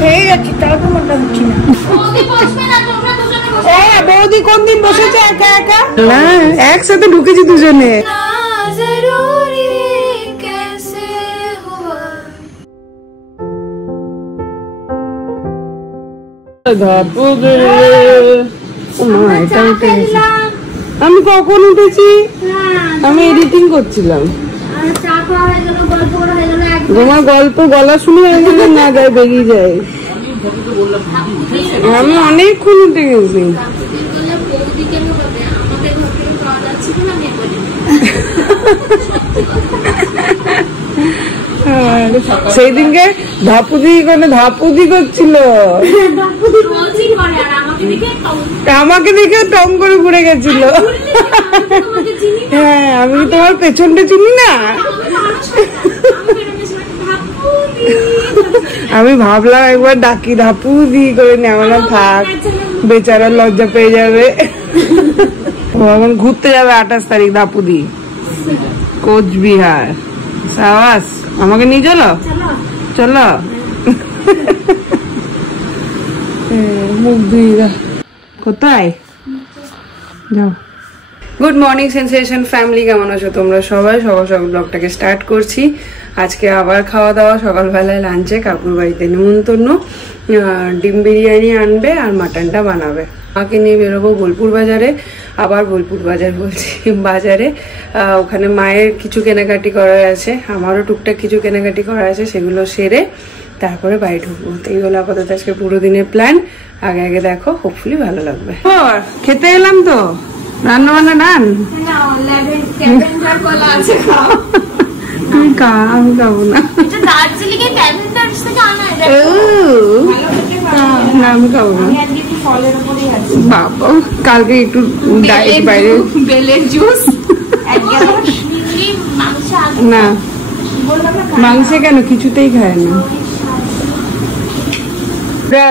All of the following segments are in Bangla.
খেয়ে যাচ্ছি, তাও তো মোটা হচ্ছি না। হ্যাঁ, বৌদি কোন দিন বসেছে একা একা? না, একসাথে ঢুকেছি দুজনে। আমি কখন উঠেছি? আমি এডিটিং করছিলাম। তোমার গল্প গলা শুনে না যায়, বেরিয়ে যায়। আমি অনেকক্ষণ উঠে গেছি। সেই দিনকে ধাপুদি করছিল, আমাকে দেখে টং করে ঘুরে গেছিল। হ্যাঁ, আমি তোমার পেছনটা চিনি না। আমি ভাবলাম একবার ডাকি, ধাপুদি করে নেওয়া থাক, বেচারা লজ্জা পেয়ে যাবে। ও এখন ঘুরতে যাবে 28 তারিখ ধাপুদি, কোচবিহার। সাবাস, আমাকে নিয়ে চলো চলো। মুখ ধুইরা কোথায় যাও। গুড মর্নিং সেন্সেশন ফ্যামিলি, কেমন আছো তোমরা সবাই? সকাল সকাল ব্লগটাকে স্টার্ট করছি। আজকে আবার খাওয়া দাওয়া, সকালবেলায় লাঞ্চে কাকুর বাড়িতে নিমন্ত্রণ। ডিম বিরিয়ানি আনবে আর মাটনটা বানাবে। মাকে নিয়ে বেরোবো বোলপুর বাজারে। আবার বোলপুর বাজার বলছি, বাজারে। ওখানে মায়ের কিছু কেনাকাটি করা আছে, আমারও টুকটাক কিছু কেনাকাটি করা আছে, সেগুলো সেরে তারপরে বাড়ি ঢুকবো। তো এই হলো আপাতত আজকে পুরো দিনের প্ল্যান। আগে আগে দেখো, হোপফুলি ভালো লাগবে। খেতে এলাম তো, রান্না বান্না ডান। আমি খাবো না, আমি খাবো না বাবা। কালকে একটু ডায়েট, বাইরে বেলের জুস না, মাংসে কেন, কিছুতেই খায় না।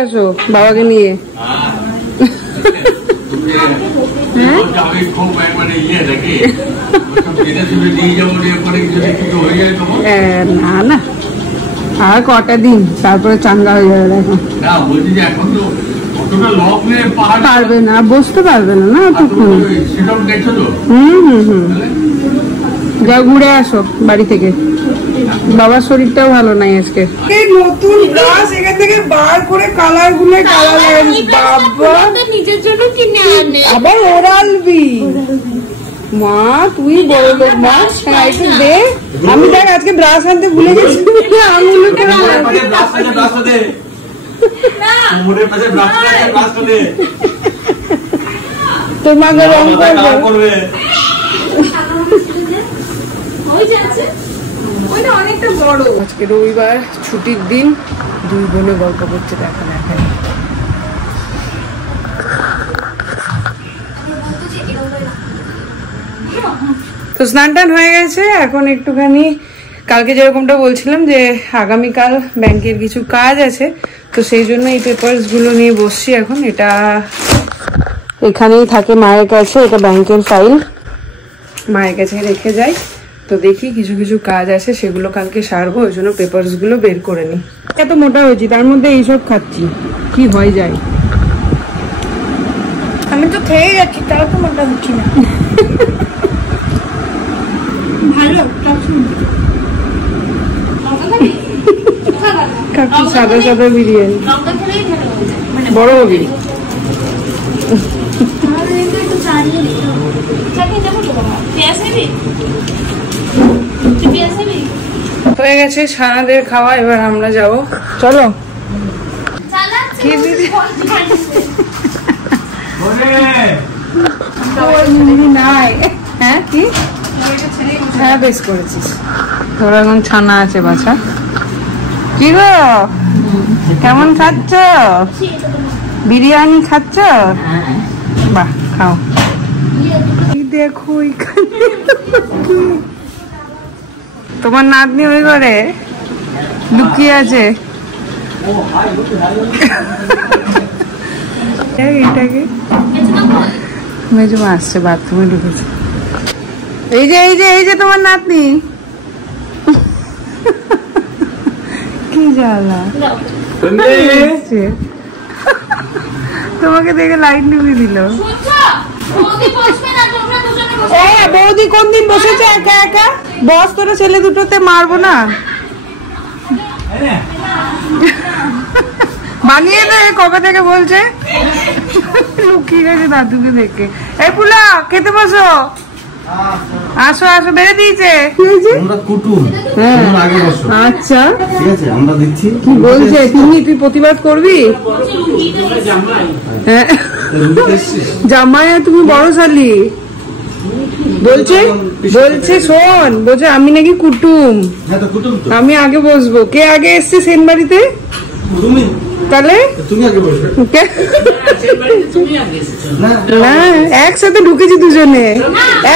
আসো বাবাকে নিয়ে। না না, আর কটা দিন, তারপরে চাঙ্গা হয়ে যাবে। এখন পারবে না, বসতে পারবে না তখন। যাও ঘুরে আসো বাড়ি থেকে, বাবার শরীরটাও ভালো নাই আজকে। নতুন ব্রাশ এখান থেকে বার করে কালার গুলো, কালার বাবা নিজের জন্য কিনে আনে, আবার ওরাল বি। মা তুই বড় লোক মা, একটু দে। আমি দেখ আজকে ব্রাশ আনতে ভুলে গেছি, আঙুল তোমাকে রং করবে। অনেকটা বড়। আজকে রবিবার, ছুটির দিন, দুই বোনে গল্প করছে, দেখা দেখা। তো স্নান টান হয়ে গেছে, এখন একটুখানি কালকে যেরকমটা বলছিলাম যে আগামীকাল ব্যাংকের কিছু কাজ আছে, তো সেই জন্য এই পেপারস গুলো নিয়ে বসছি এখন। এটা এখানেই থাকে মায়ের কাছে, এটা ব্যাংকের ফাইল, মায়ের কাছে রেখে যাই। তো দেখি কিছু কিছু কাজ আছে, সেগুলো কালকে সারবো, ওই জন্য পেপারস গুলো বের করে নি। এত মোটা হয়েছি, তার মধ্যে এইসব খাচ্ছি, কি হয়ে যায়। আমি তো খেয়ে যাচ্ছি, তাও তো মোটা হচ্ছি না। ভালো কাকু, সাদা সাদা বিরিয়ানি, বড় হবি। হয়ে গেছে সানাদের খাওয়া, এবার আমরা যাবো। চলো। হ্যাঁ কি, হ্যাঁ বেশ করেছিস। তোর এখন ছানা আছে বাছা। কি গো, কেমন খাচ্ছ? বিরিয়ানি খাচ্ছ? বাহ, খাও। দেখো এখানে তোমার নাতনি ওই ঘরে লুকিয়ে আছে। এটাকে মেজমা আসছে, বাথরুমে ঢুকেছে। এই যে এই যে এই যে তোমার নাতনি। কি জ্বালা। তোমাকে দেখে লাইট নিভিয়ে দিল। বৌদি কোন দিন বসেছে একা একা? বস তোরা ছেলে দুটোতে মারবো না, বানিয়ে দে। কবে থেকে বলছে? লুকিয়ে গেছে দাদুকে দেখে। এই পুলা খেতে বসো, আসো আসো, বেড়ে দিয়েছে। আচ্ছা ঠিক আছে, আমরা দিচ্ছি। কি বলছে তুই প্রতিবাদ করবি? হ্যাঁ জামাই তুমি বড় শালি। বলছে শোন, বলছে আমি নাকি কুটুম, আমি আগে বসবো। কে আগে এসছে সেন বাড়িতে? তাহলে না, একসাথে ঢুকেছি দুজনে,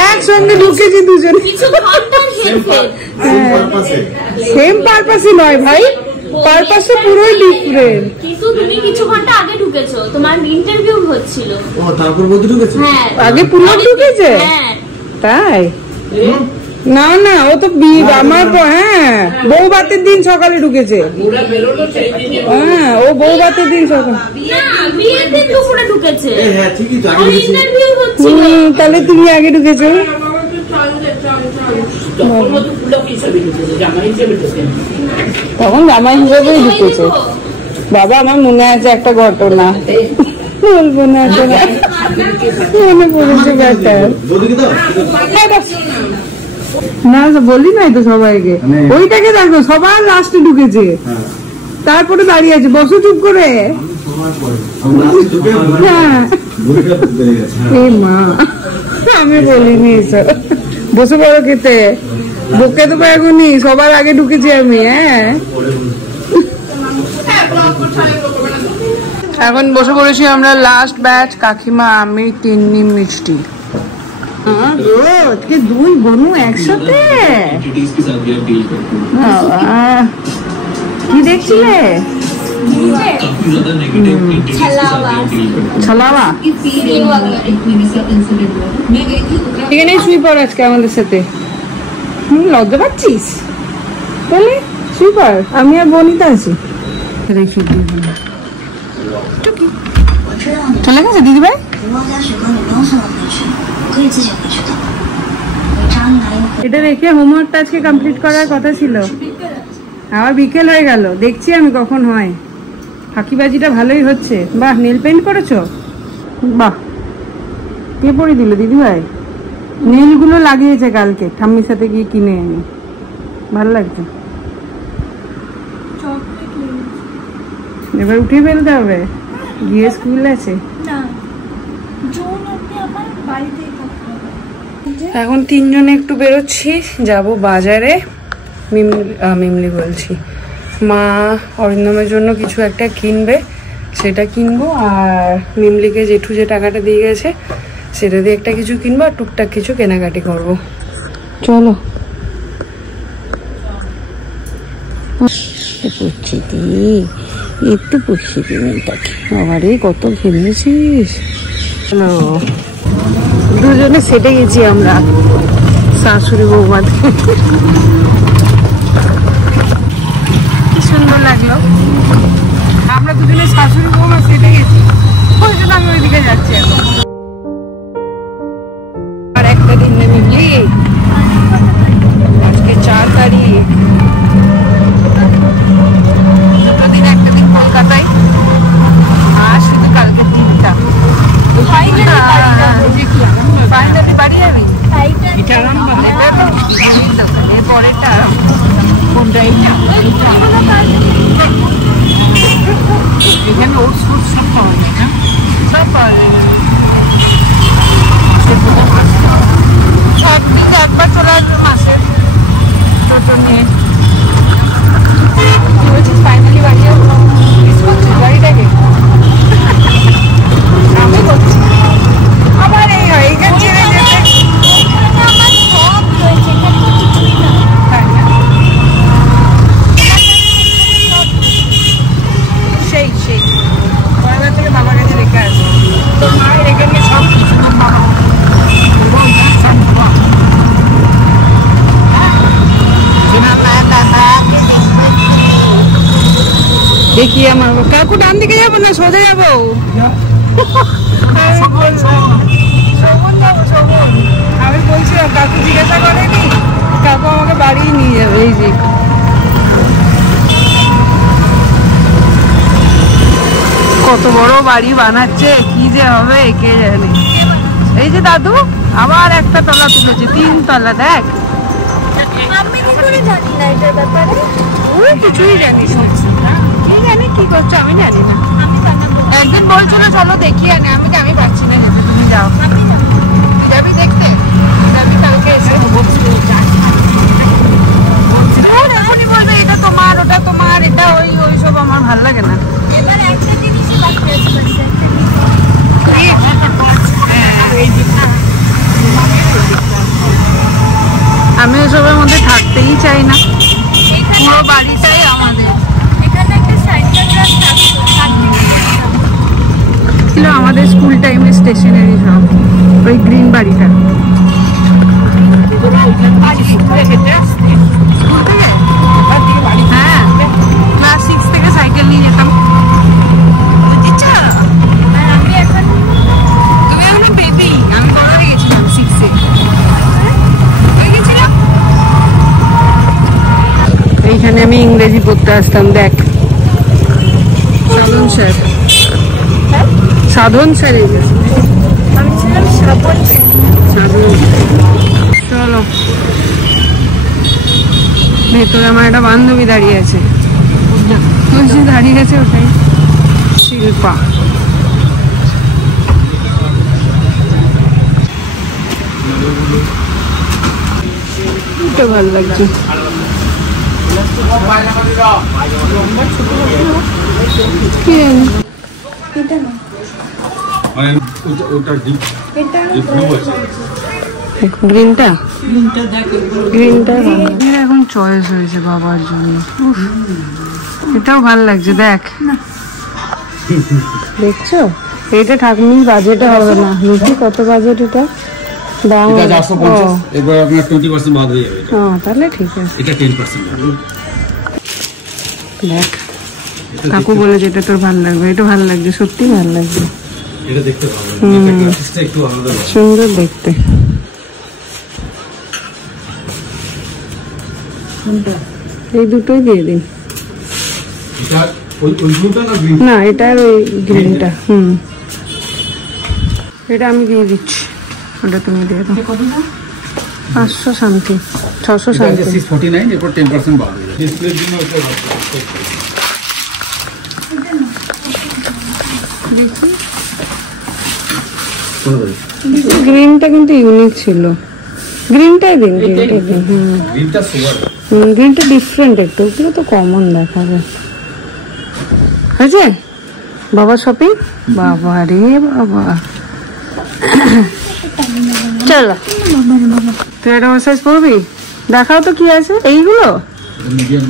একসঙ্গে ঢুকেছি দুজনে। সেম পারপাসই নয় ভাই, পারপাসটা পুরোই ডিফারেন্ট। কিন্তু তুমি কিছু ঘন্টা আগে ঢুকেছো, তোমার ইন্টারভিউ হচ্ছিল। ও তারপর বলতে ঢুকেছে? হ্যাঁ আগে পুরো ঢুকেছে। হ্যাঁ তাই? না না, ও তো আমার হ্যাঁ বউ ভাতের দিন সকালে ঢুকেছে। হ্যাঁ ও বউ ভাতের দিন সকালে, তাহলে তুমি আগে ঢুকেছো। তখন জামাই হিসেবেই ঢুকেছে। বাবা আমার মনে আছে একটা ঘটনা, বলবো না, মনে পড়েছে ব্যাটার। না বলি নাই তো সবাইকে, ওইটাকে দেখো সবার লাস্টে ঢুকেছে, তারপরে দাঁড়িয়ে আছে। বসো চুপ করে। হ্যাঁ এই মা, আমি বলিনি এসব। বসে বড় খেতে, বকে তো এখনই সবার আগে ঢুকেছি আমি। হ্যাঁ এখন বসে পড়েছি আমরা লাস্ট ব্যাচ, কাকিমা, আমি, তিন্নি, মিষ্টি। দুই বোনু একসাথে কি দেখছিলে? এখানে শুই পড় আজকে আমাদের সাথে। লজ্জা পাচ্ছিস? তাহলে শুই পড়, আমি আর বনিতা আছি। চলে গেছে দিদি ভাই? এটা রেখে হোমওয়ার্কটা আজকে কমপ্লিট করার কথা ছিল, আবার বিকেল হয়ে গেল। দেখছি আমি কখন হয়। ফাঁকিবাজিটা ভালোই হচ্ছে। বাহ, নেল পেন্ট করেছো? বাহ, কে পরে দিল দিদি ভাই? নেলগুলো লাগিয়েছে কালকে ঠাম্মির সাথে গিয়ে কিনে এনে, ভালো লাগছে। এবার উঠে ফেলতে হবে, গিয়ে স্কুল আছে। এখন তিনজনে একটু বেরোচ্ছি, যাব বাজারে। মিমলি বলছি, মা অরিন্দমের জন্য কিছু একটা কিনবে, সেটা কিনবো। আর মিমলিকে জেঠু যে টাকাটা দিয়ে গেছে সেটা দিয়ে একটা কিছু কিনবো, আর টুকটাক কিছু কেনাকাটি করবো। চলো একটু পুষি মেয়েটাকে। আবারে কত ঘেমেছিস। চলো, দুজনে সেটে গেছি আমরা শাশুড়ি বৌমা। কি সুন্দর লাগলো, আমরা দুজনে শাশুড়ি বৌমা সেটে গেছি। ওই জন্য আমি ওইদিকে যাচ্ছি এখন। আর একটা দিন মিমলি, আজকে 4 তারিখ, দুদিন একটা দিন কলকাতায়, আর শুধু কালকে দিনটা। ফাইনালি বাড়ি যাবি? পরেরটা কোনটা? এখানে ওটস ফুটস সব পাওয়া যায় না? সব পাওয়া যায়। একবার চলে আসবে মাসের টোটো নিয়ে। কি বলছিস ফাইনালি বাড়ি যাবো? মিস করছিস গাড়িটাকে? আমি করছি আবার এই হয় এইখান ছেড়ে যেতে। আমার সব রয়েছে, কিছুই না। সেই সেই পরের থেকে বাবার কাছে রেখে আসবে। তোর মায়ের রেখে নিয়ে সব কিছু দেখি আমার কাকু ডান দিকে যাবো না সোজা যাবো? আমি বলছিলাম কাকু জিজ্ঞাসা করেনি, কাকু আমাকে বাড়ি নিয়ে যাবে। এই যে কত বড় বাড়ি বানাচ্ছে, কি যে হবে কে জানে। এই যে দাদু আবার একটা তলা তুলেছে, 3 তলা। দেখ আমি কি করে জানি না এটার ব্যাপারে? ওই কিছুই জানিস না, কি জানি কি করছো আমি জানি না। আমি বানাবো। একদিন বলছিল চলো দেখিয়ে আনে, আমি পাচ্ছি না যেতে, তুমি যাও। যাবি দেখতে? যাবি কালকে এসে? এখনই বলবে এটা তোমার, ওটা তোমার, এটা ওই সব আমার ভাল লাগে না। এবার একটা জিনিসই বাকি আছে, বাস আমি এসবের মধ্যে থাকতেই চাই না, পুরো বাড়িটাই আমাদের। এখানে একটা সাইকেল রাস্তা ছিল আমাদের স্কুল টাইমে স্টেশনারি সব, ওই গ্রিন বাড়িটা। হ্যাঁ, ক্লাস 6 থেকে সাইকেল নিয়ে যেতাম। আমি এখন তুমি এখন বেবি, আমি বড় হয়ে গেছিলাম 6-এ। এইখানে আমি ইংরেজি পড়তে আসতাম। দেখ সাধন স্যার, সাধন স্যার। আমি ছিলাম শ্রাবণ। চলো, ভেতরে আমার একটা বান্ধবী দাঁড়িয়ে আছে, তুলসী দাঁড়িয়ে আছে, ওটাই শিল্পা। ভালো লাগছে। কি জানি এটা না, গ্রিনটা এখন চয়েস হয়েছে বাবার জন্য। এটাও ভাল লাগছে। দেখ দেখছো, এটা ঠাকুমির বাজেটে হবে না। লুচি কত বাজেট? এটা দাম 450, এবার আপনার 20% বাদ হয়ে যাবে। তাহলে ঠিক আছে, এটা 10%। দেখ কাকু বলেছে এটা তোর ভালো লাগবে, এটা ভালো লাগছে, সত্যি ভালো লাগছে। এটা দেখতে পাবেন, এটা গ্রাফিক্সটা একটু আলাদা, সুন্দর দেখতে। এই দুটোই দিয়ে দিন। এটা ওই ব্লুটা না গ্রিন? না, এটা আর ওই গ্রিনটা। এটা আমি দিয়ে দিচ্ছি, ওটা তুমি দিয়ে দাও। 500 সামথিং, 600 সামথিং। 649, এরপর 10% বাদ হয়ে যাবে। ডিসপ্লের জন্য ওটা গ্রিনটা কিন্তু ইউনিক ছিল। গ্রিনটাই দিন, গ্রিনটাই দিন। গ্রিনটা সুপার, গ্রিনটা ডিফারেন্ট একটু, ওগুলো তো কমন দেখা যায়। হয়েছে বাবা শপিং? বাবা রে বাবা, চলো তুই একটা মেসেজ করবি, দেখাও তো কি আছে। এইগুলো মিডিয়াম,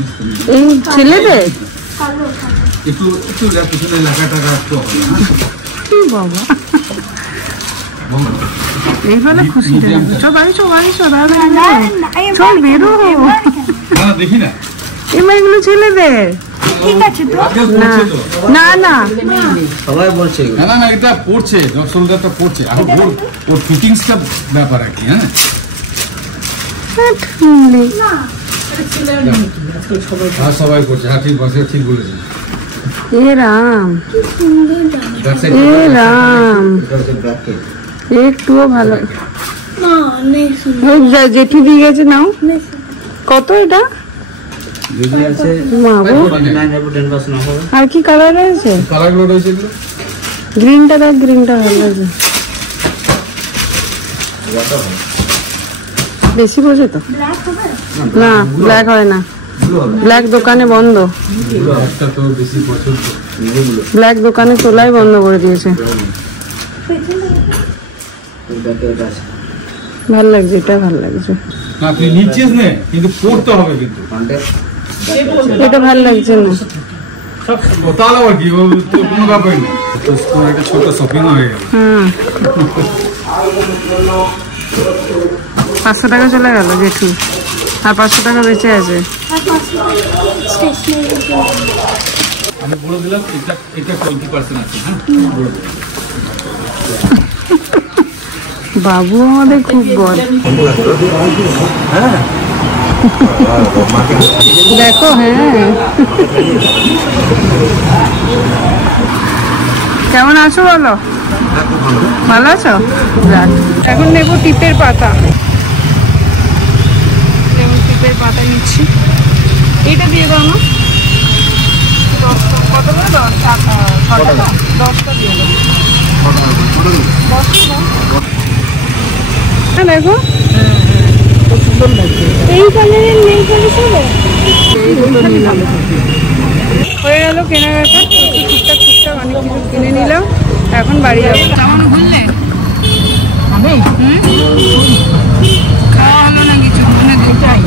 এই ছেলেদের একটু একটু পিছনে লেখাটা রাখতে হবে। কি বাবা, এইভাবে খুশি লাগবে। চল বাড়ি, চল বাড়ি, চল চল বেরো। না দেখি না, এগুলো ছেলেদের। ঠিক আছে তো, না না না, সবাই বলছে না না এটা পড়ছে, দর্শকটা পড়ছে। আর ওর ফিটিংসটা ব্যাপার আর কি। হ্যাঁ সবাই করছে, হ্যাঁ ঠিক বলছে, ঠিক বলেছেন। এ রাম, এ রাম, একটুও ভালো। না নেই, ওই জেঠু দিয়ে গেছে, নাও। কত এটা? মা গো, আর কি কালার রয়েছে? কালারগুলো রয়েছে এগুলো। গ্রিনটা দেখ, গ্রিনটা ভালো লাগছে। বেশি বোঝে তো না, ব্ল্যাক হয় না, ব্ল্যাক দোকানে বন্ধ, ব্ল্যাক দোকানে তোলাই বন্ধ করে দিয়েছে। ভাল লাগছে, এটা ভাল লাগছে। না তুই নিচ্ছিস না, কিন্তু পড়তে হবে কিন্তু। এটা ভাল লাগছে না, তাহলে আর কি, তো কোনো ব্যাপারই নেই। একটা ছোট শপিং হয়ে গেল। 500 টাকা চলে গেল জেঠু, আর 500 টাকা বেঁচে আছে। আমি বলে দিলাম এটা 20% আছে। হ্যাঁ বাবু আমাদের খুব বড়। দেখো হ্যাঁ কেমন আছো বলো? ভালো আছো? এখন নেবো টিপের পাতা। যেমন টিপের পাতা নিচ্ছি। এইটা দিয়ে দাও না। কত করে? 10টা দিয়ে দাও। দেখো এই কালারের নেই পলিশ হবে। হয়ে গেল কেনাকাটা, টুকটাক অনেক কিছু কিনে নিলাম। এখন বাড়ি যাবো। কেমন ঘুরলে? খাওয়া হলো না কিছু? দুটাই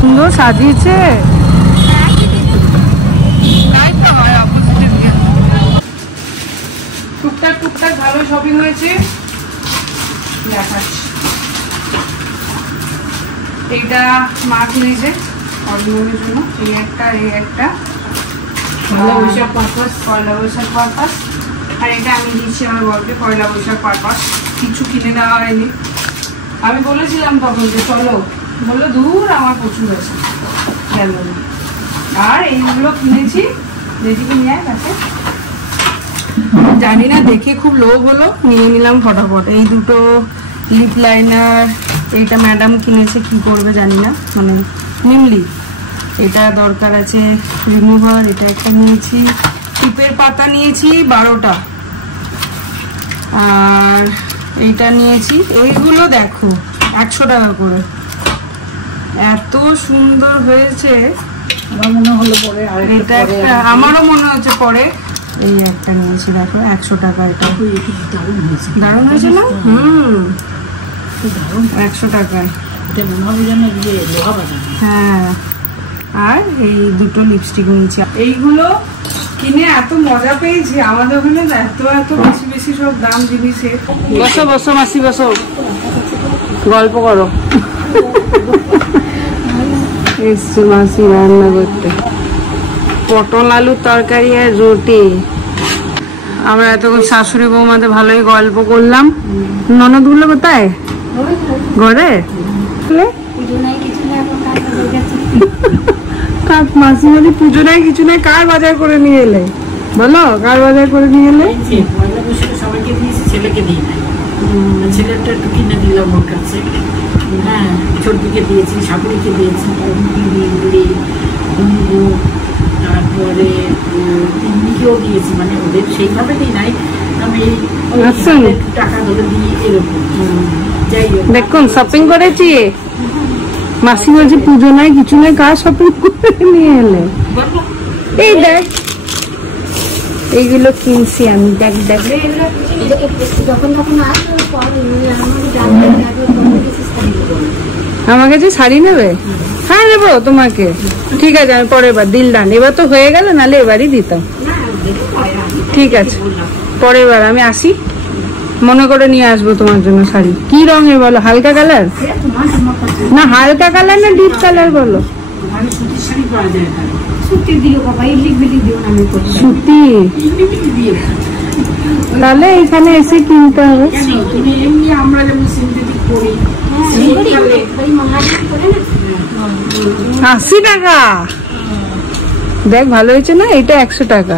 সুন্দর সাজিয়েছে। টুকটাক ভালো শপিং হয়েছে। দেখাচ্ছি। এইটা মা কিনেছে অরিজিনালের জন্য। এই একটা পয়লা বৈশাখ পারপাস। আর এটা আমি দিচ্ছি আমার বরকে পয়লা বৈশাখ পারপাস। কিছু কিনে দেওয়া হয়নি। আমি বলেছিলাম তখন যে চলো, বললো দূর আমার প্রচুর আছে, গেল না। আর এইগুলো কিনেছি, যেদিকে নিয়ে গেছে জানি না, দেখে খুব লোভ হলো, নিয়ে নিলাম ফটাফট। এই দুটো লিপ লাইনার, এইটা ম্যাডাম কিনেছে, কি করবে জানি না, মানে নিমলি। এটা দরকার আছে রিমুভার, এটা একটা নিয়েছি। টিপের পাতা নিয়েছি 12টা। আর এইটা নিয়েছি। এইগুলো দেখো 100 টাকা করে, এত সুন্দর হয়েছে। আমার মনে হলো পরে এটা একটা, আমারও মনে হচ্ছে পরে। এই একটা নিয়েছি দেখো 100 টাকা। এটা দারুণ হয়েছে না? 100 টাকায়। হ্যাঁ। আর এই দুটো লিপস্টিক নিয়েছি। এইগুলো কিনে এত মজা পেয়েছি। আমাদের ওখানে এত বেশি সব দাম জিনিসের। বসো মাসি, বসো, গল্প করো। এসছে মাসি রান্না করতে। পটল আলুর তরকারি আর রুটি। আমরা এতক্ষণ শাশুড়ি বৌমাদের ভালোই গল্প করলাম। ননদগুলো কোথায়? ঘরে? মাসি বলি পুজো নাই কিছু নাই, কার বাজার করে নিয়ে এলে বলো? কার বাজার করে নিয়ে এলে? সবাইকে দিয়েছি, ছেলেকে দিই নাই। ছেলেটা একটু কিনে দিলাম ওর কাছে। হ্যাঁ, ছোটদিকে দিয়েছি, শাশুড়িকে দিয়েছি, তারপরে তিন্নিকেও দিয়েছি। মানে ওদের সেইভাবে দিই নাই, আমি টাকা ধরে দিই এরকম। যাই হোক, দেখুন শপিং করেছি। মাসি বলছে পুজো নাই কিছু নাই, কার শপিং করে নিয়ে এলে? এই দেখ, এইগুলো কিনছি আমি। দেখ আমার কাছে শাড়ি নেবে? হ্যাঁ নেবো তোমাকে। ঠিক আছে, আমি পরের বার দিল ডান। এবার তো হয়ে গেল, নাহলে এবারই দিতাম। ঠিক আছে, পরের বার আমি আসি, মনে করে নিয়ে আসবো তোমার জন্য শাড়ি। কি রঙের বলো? হালকা কালার না, হালকা কালার না ডিপ কালার বলো? সুতি। তাহলে এখানে এসে কিনতে হবে। 80 টাকা। দেখ ভালো হয়েছে না? এটা 100 টাকা।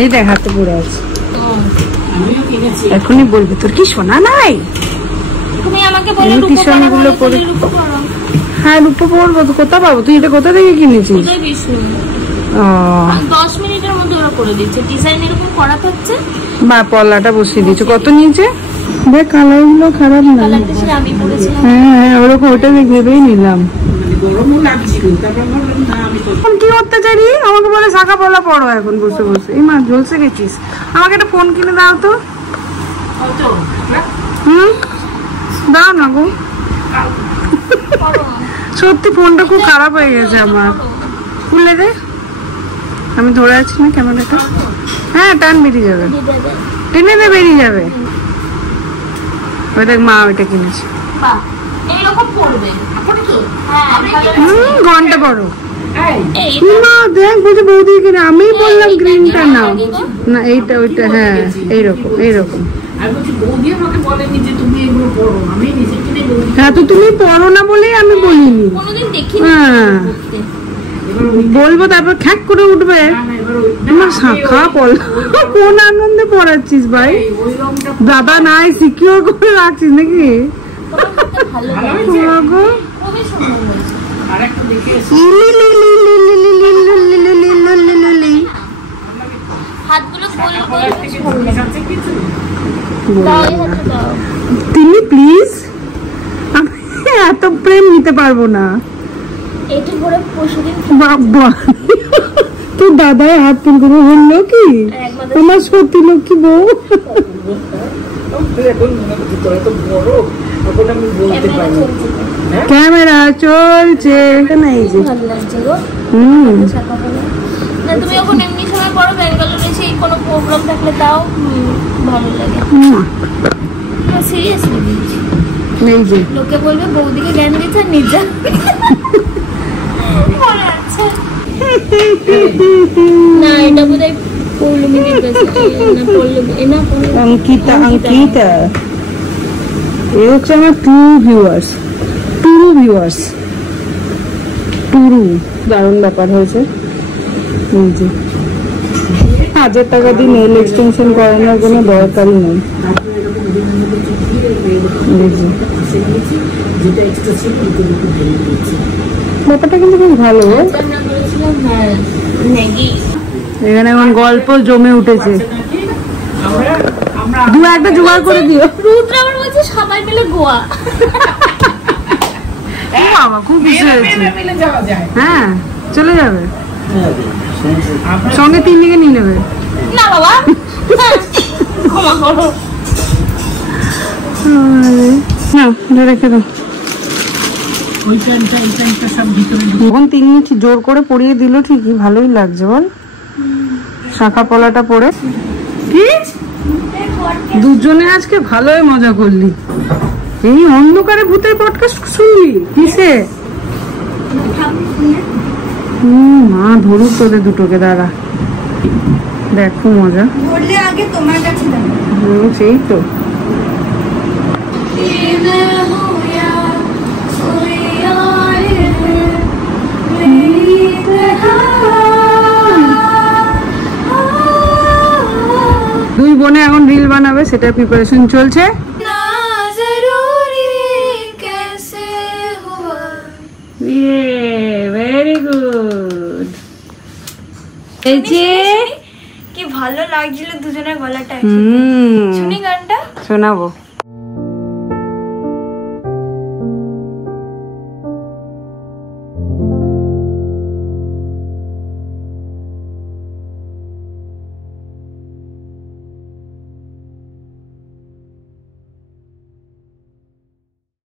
এই দেখ হাতে পড়ে আছে। এখনই বলবি তোর কি শোনা নাই? গুলো পরে। হ্যাঁ রূপো পরবো তো, কোথা পাবো? তুই এটা কোথা থেকে কিনেছিস? 10 মিনিটের মধ্যে ওরা করে দিচ্ছে। ডিজাইন এরকম করা থাকছে। বা পলাটা বসিয়ে দিয়েছে। কত নিয়েছে? দেখ কালার গুলো খারাপ না। হ্যাঁ ওরকম, ওটা ভেবেই নিলাম। কি অত্যাচারী, আমাকে বলে শাখা পলা পড়ো এখন বসে বসে। এই মা ঝলসে গেছিস। আমাকে একটা ফোন কিনে দাও তো। দাও না গো। সত্যি ফোনটা খুব খারাপ হয়ে গেছে আমার। খুলে দে। আমি ধরে আছি না ক্যামেরাটা। হ্যাঁ টান বেরিয়ে যাবে, টেনে দে বেরিয়ে যাবে। ওই দেখ মা ওইটা কিনেছে। বাহ, এইরকম পড়বে। ঘন্টা বড় এই মা দেখ বলছে বৌদি কিনে। আমি বললাম গ্রিনটা নাও না, এইটা ওইটা। হ্যাঁ এইরকম এইরকম। আমি বলছি বৌদি আমাকে বলেনি যে তুমি এগুলো পড়ো, আমি নিজে কিনে বৌদি। হ্যাঁ তো তুমি পড়ো না বলেই আমি বলিনি। কোনোদিন দেখিনি হ্যাঁ পড়তে। বলবো তারপর খ্যাক করে উঠবে। তোমার শাখা পড়া কোন আনন্দে পড়াচ্ছিস ভাই? ওই রংটা দাদা নাই সিকিউর করে রাখছিস নাকি? ভালো গো। খুবই সুন্দর হয়েছে। আরেকটা দেখে এসো। হাতগুলো গোল গোল থেকে জিনিস আছে কিছু দাও, এই হাতটা দাও। তিনি প্লিজ, আমি এত প্রেম নিতে পারবো না। এইটা পরে পরশুদিন বাবা তোর দাদার হাত তুলতে বললো কি তোমার সত্যি লক্ষ্মী বউ? এখন মনে হচ্ছে তোরা তো বড়, এখন আমি বলতে ক্যামেরা পারি। চলছে। ক্যামেরা চলছে না এই যে। ভালো লাগছে গো। শাখা পলা। না তুমি যখন এমনি সময় পড়ো ব্যাঙ্গালোর এসে কোনো প্রোগ্রাম থাকলে তাও ভালো লাগে। সিরিয়াসলি বলছি, এই যে লোকে বলবে বৌদিকে জ্ঞান দিচ্ছে আর নিজা। আচ্ছা না এটা বোধহয় পৌলমীদের কাছে না, পৌলমী না অঙ্কিতা। অঙ্কিতা এ হচ্ছে আমার টুরু ভিউয়ার্স। টুরু দারুণ ব্যাপার হয়েছে। এই যে 1000 টাকা দিয়ে নেল এক্সটেনশন করানোর কোনো দরকারই নেই। এই যে যেটা এক্সট্রা ছিল ওইটা ঢেলে দিয়েছি। ব্যাপারটা কিন্তু খুব ভালো। আমরা করেছিলাম ম্যাগি। এখানে এখন গল্প জমে উঠেছে। নাকি আমরা আমরা দু একটা জোগাড় করে দিও। রুদ্র আবার বলছে সবাই মিলে গোয়া। ও বাবা খুব খুশি হয়েছে। মিলে যাওয়া যায়। হ্যাঁ চলে যাবে, সঙ্গে 3 দিকে নিয়ে নেবে। না বাবা ক্ষমা করো। না এটা রেখে দাও। ওই প্যান্টটা এই প্যান্টটা সব ভিতরে তখন 3 মিনিট জোর করে পরিয়ে দিল, ঠিকই ভালোই লাগছে বল। শাখা পলাটা পরে কি দুজনে আজকে ভালোই মজা করলি। এই অন্ধকারে ভূতের পডকাস্ট শুনবি কিসে? মা ধরুক তোদের দুটোকে, দাঁড়া দেখ খুব মজা। আগে তোমার কাছে সেই তো দুই বোনে এখন রিল বানাবে, সেটা প্রিপারেশন চলছে। Very good. এই যে কি ভালো লাগছিল দুজনের গলাটা। শুনি গানটা শোনাবো।